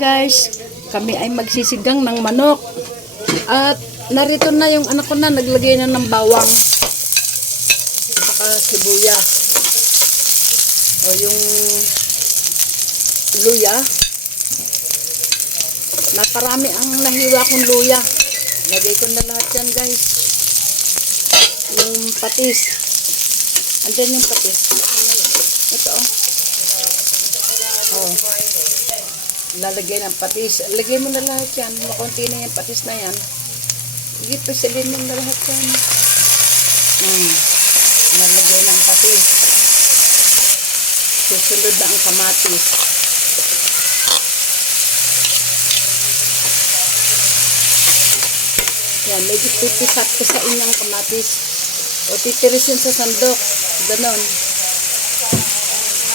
Guys, kami ay magsisigang ng manok. At narito na yung anak ko na, naglagay na ng bawang. Saka sibuyas. O yung luya. Naparami ang nahiwa kong luya. Lagay ko na lahat yan, guys. Yung patis. Andyan yung patis. Ito, oh. Lalagay ng patis. Lagay mo na lahat yan. Makunti na yung patis na yan. Sige, pasilin mo na lahat yan. Nalagay ng patis. Susunod na ang kamatis. Yan, medyo pipisat-pisain ng kamatis. O titirisin sa sandok. Ganon.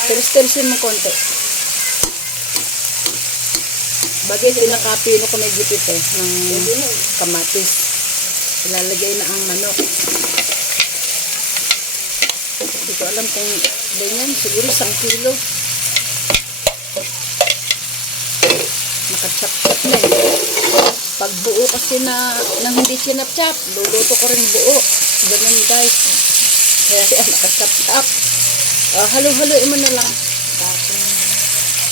Tiris-tirisin mo konti. Bagay pinakapino ko may gipit ng kamatis. Ilalagay na ang manok. Hindi ko alam kung ganyan. Siguro 1 kilo. Nakachap-chap na Pag buo kasi na hindi sinap-chap, luluto ko rin buo. Ganun, guys. Kaya yan, nakachap-chap. Halo-haloin mo na lang.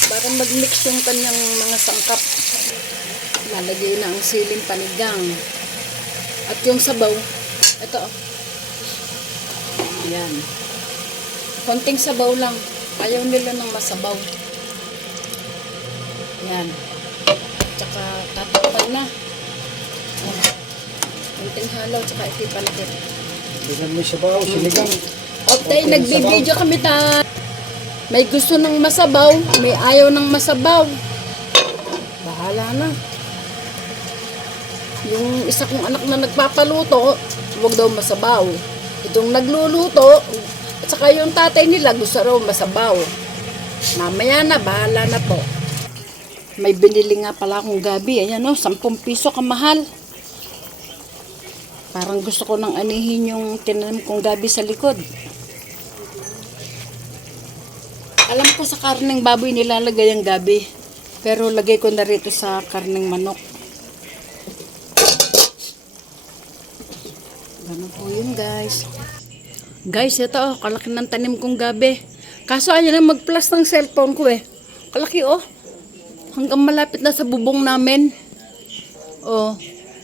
Para mag-mix yung kanyang mga sangkap. Lalagay na ang siling panigang. At yung sabaw, ito. Ayan. Konting sabaw lang. Ayaw nila ng masabaw. Ayan. Tsaka tatakpan na. Konting halaw, tsaka itipalikit. Bigan mo sabaw, sinigang. Okay, nagbibideo kami May gusto ng masabaw, may ayaw ng masabaw. Bahala na. Yung isa kong anak na nagpapaluto, huwag daw masabaw. Itong nagluluto, at saka yung tatay nila gusto raw masabaw. Mamaya na, bahala na po. May binili nga pala akong gabi. Ayan o, 10 piso kamahal. Parang gusto ko nang anihin yung tinanim kong gabi sa likod. Alam ko sa karneng baboy nilalagay ang gabi. Pero lagay ko na rito sa karneng manok. Ganun po yun, guys. Guys, ito kalaki ng tanim kong gabi. Kaso ayaw na mag-plus ng cellphone ko Kalaki Hanggang malapit na sa bubong namin.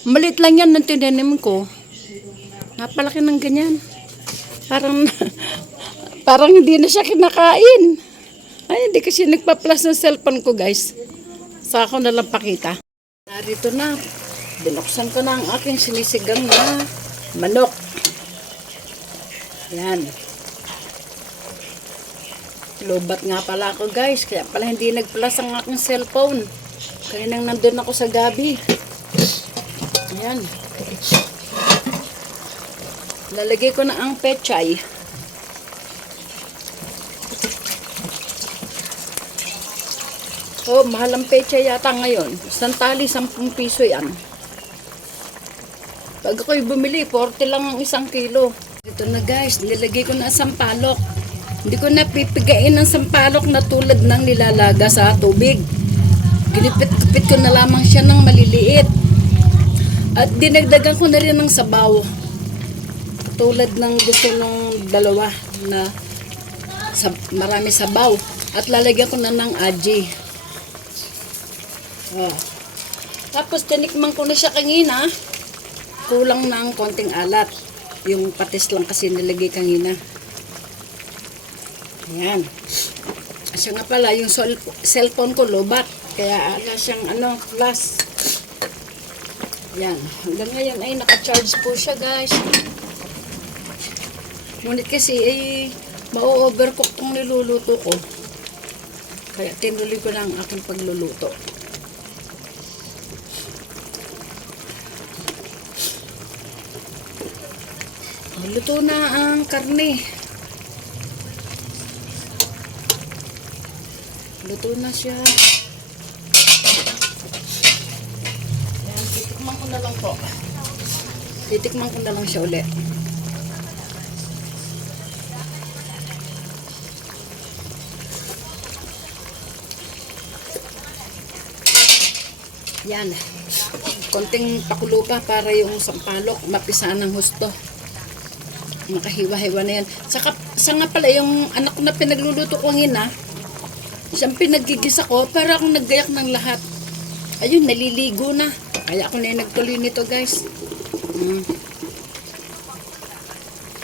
Maliit lang yan ng tinanim ko. Napalaki ng ganyan. Parang hindi na siya kinakain. Ay, hindi kasi nagpa-plus ng cellphone ko, guys. Saka ko na lang pakita. Narito na. Binuksan ko na ang aking sinisigang na manok. Yan. Lobat nga pala ako, guys. Kaya pala hindi nag-plus ang aking cellphone. Kaya nang nandun ako sa gabi. Ayan. Lalagay ko na ang pechay. Mahal ang pechay yata ngayon. Isang tali, 10 piso yan. Pag ako'y bumili, 40 lang ang 1 kilo. Ito na, guys, nilagay ko na sampalok. Hindi ko na pipigain ng sampalok na tulad ng nilalaga sa tubig. Ginipit-kupit ko na lamang siya ng maliliit. At dinagdagan ko na rin ng sabaw. Tulad ng gusto ng dalawa na marami sabaw. At lalagyan ko na ng aji. Tapos tinikman ko na siya kanina. Kulang na ang konting alat. Yung patis lang kasi nilagay kanina. Ayan. Siya nga pala, yung cellphone ko lobat. Kaya ala siyang flash. Ayan. Hanggang ngayon ay naka-charge po siya, guys. Ngunit kasi ma-overcook tong niluluto ko. Kaya tinuloy ko na ang aking pagluluto. Luto na ang karne. Luto na siya. Ayan, titikman ko na lang po. Titikman ko na lang siya ulit. Yan. Konting pakulo pa para yung sampalok mapisa ng husto. Makahiwa-hiwa na yan. Sa nga pala, yung anak ko na pinagluluto ko ngina, siyang pinagigisa ko, para akong naggayak ng lahat. Ayun, naliligo na. Kaya ako na yung nagtuloy nito, guys.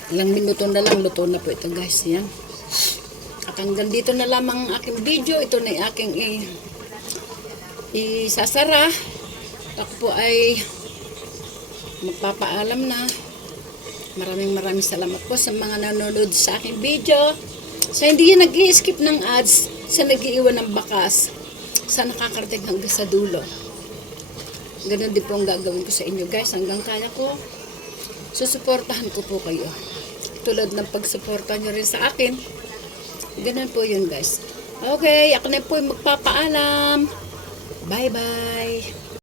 Ilang minuto na lang, luto na po ito, guys. Yan. At hanggang dito na lamang ang aking video. Ito na yung aking isasara. Ako po ay magpapaalam na. Maraming salamat po sa mga nanonood sa aking video. Sa hindi yan nag-i-skip ng ads, sa nag-iiwan ng bakas, sa nakakarating hanggang sa dulo. Ganun din po ang gagawin ko sa inyo, guys. Hanggang kaya ko, susuportahan ko po kayo. Tulad ng pagsuporta nyo rin sa akin. Ganun po yun, guys. Okay, ako na po yung magpapaalam. Bye-bye.